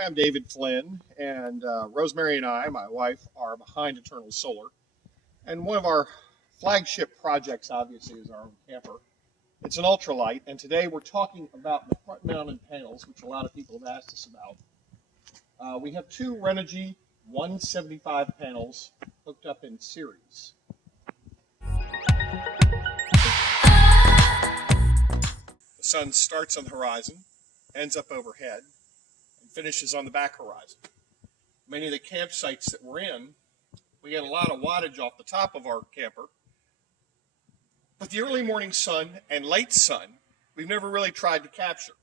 Hi, I'm David Flynn, and Rosemary and I, my wife, are behind Eternal Solar. And one of our flagship projects, obviously, is our own camper. It's an ultralight, and today we're talking about the front-mounted panels, which a lot of people have asked us about. We have two Renogy 175 panels hooked up in series. The sun starts on the horizon, ends up overhead, and finishes on the back horizon. Many of the campsites that we're in, we get a lot of wattage off the top of our camper. But the early morning sun and late sun, we've never really tried to capture.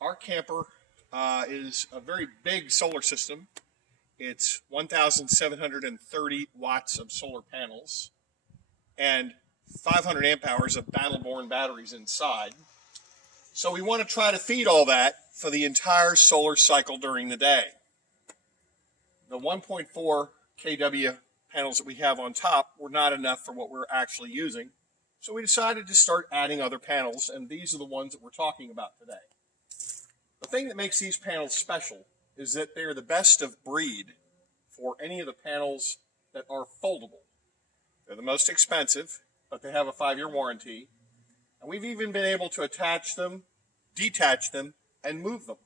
Our camper is a very big solar system. It's 1,730 watts of solar panels and 500 amp hours of battle-born batteries inside. So we want to try to feed all that for the entire solar cycle during the day. The 1.4 kW panels that we have on top were not enough for what we're actually using. So we decided to start adding other panels, and these are the ones that we're talking about today. The thing that makes these panels special is that they're the best of breed for any of the panels that are foldable. They're the most expensive, but they have a 5-year warranty. And we've even been able to attach them, detach them, and move them,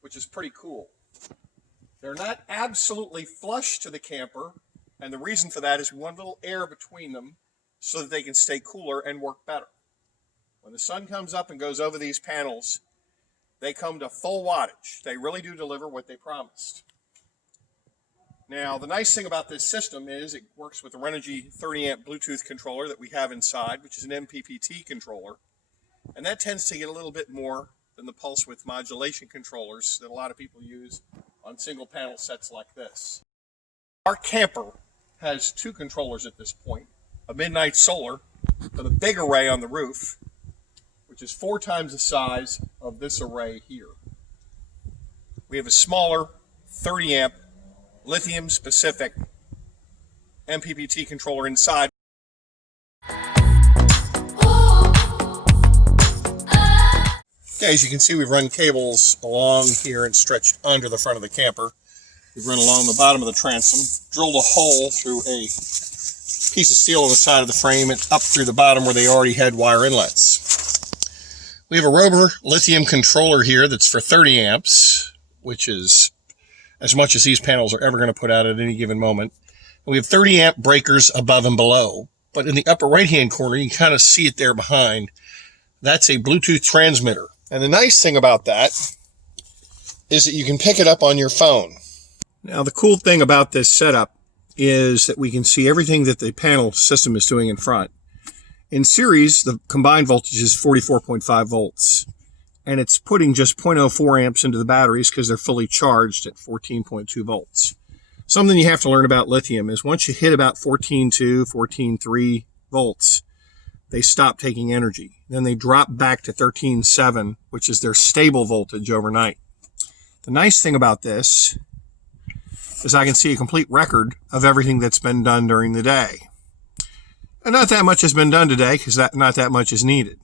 which is pretty cool. They're not absolutely flush to the camper, and the reason for that is we want a little air between them so that they can stay cooler and work better. When the sun comes up and goes over these panels, they come to full wattage. They really do deliver what they promised. Now, the nice thing about this system is it works with the Renogy 30 amp Bluetooth controller that we have inside, which is an MPPT controller, and that tends to get a little bit more than the pulse width modulation controllers that a lot of people use on single panel sets like this. Our camper has two controllers at this point, a Midnight Solar for the big array on the roof, which is 4 times the size of this array here. We have a smaller 30 amp lithium specific MPPT controller inside. Okay, as you can see, we've run cables along here and stretched under the front of the camper. We've run along the bottom of the transom, drilled a hole through a piece of steel on the side of the frame and up through the bottom where they already had wire inlets. We have a Rover lithium controller here that's for 30 amps, which is as much as these panels are ever going to put out at any given moment. And we have 30 amp breakers above and below, but in the upper right hand corner, you can kind of see it there behind. That's a Bluetooth transmitter. And the nice thing about that is that you can pick it up on your phone. Now, the cool thing about this setup is that we can see everything that the panel system is doing in front. In series, the combined voltage is 44.5 volts, and it's putting just 0.04 amps into the batteries because they're fully charged at 14.2 volts. Something you have to learn about lithium is once you hit about 14.2, 14.3 volts, they stop taking energy. Then they drop back to 13.7, which is their stable voltage overnight. The nice thing about this is I can see a complete record of everything that's been done during the day. And not that much has been done today because not that much is needed.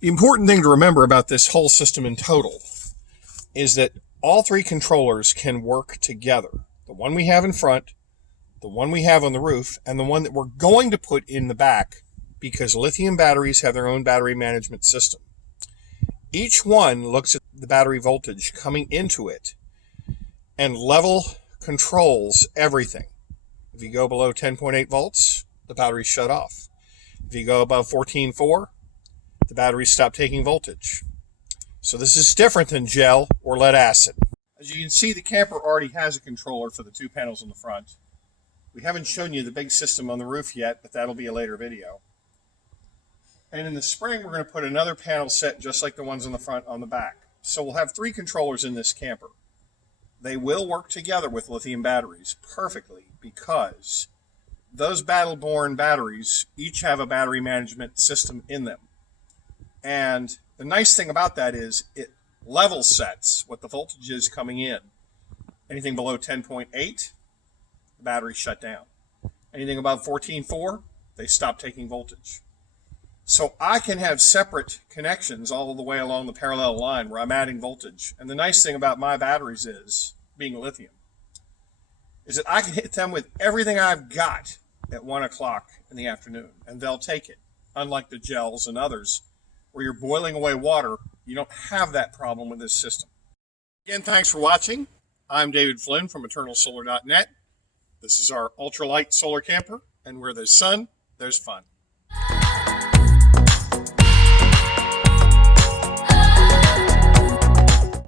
The important thing to remember about this whole system in total is that all 3 controllers can work together. The one we have in front, the one we have on the roof, and the one that we're going to put in the back, because lithium batteries have their own battery management system. Each one looks at the battery voltage coming into it and level controls everything. If you go below 10.8 volts, the batteries shut off. If you go above 14.4, the batteries stop taking voltage. So this is different than gel or lead acid. As you can see, the camper already has a controller for the 2 panels on the front. We haven't shown you the big system on the roof yet, but that'll be a later video. And in the spring, we're going to put another panel set just like the ones on the front on the back. So we'll have 3 controllers in this camper. They will work together with lithium batteries perfectly because those battle-born batteries each have a battery management system in them. And the nice thing about that is it level sets what the voltage is coming in. Anything below 10.8, the batteries shut down. Anything above 14.4, they stop taking voltage. So I can have separate connections all the way along the parallel line where I'm adding voltage. And the nice thing about my batteries is, being lithium, is that I can hit them with everything I've got at 1 o'clock in the afternoon, and they'll take it. Unlike the gels and others, where you're boiling away water, you don't have that problem with this system. Again, thanks for watching. I'm David Flynn from EternalSolar.net. This is our ultralight solar camper, and where there's sun, there's fun.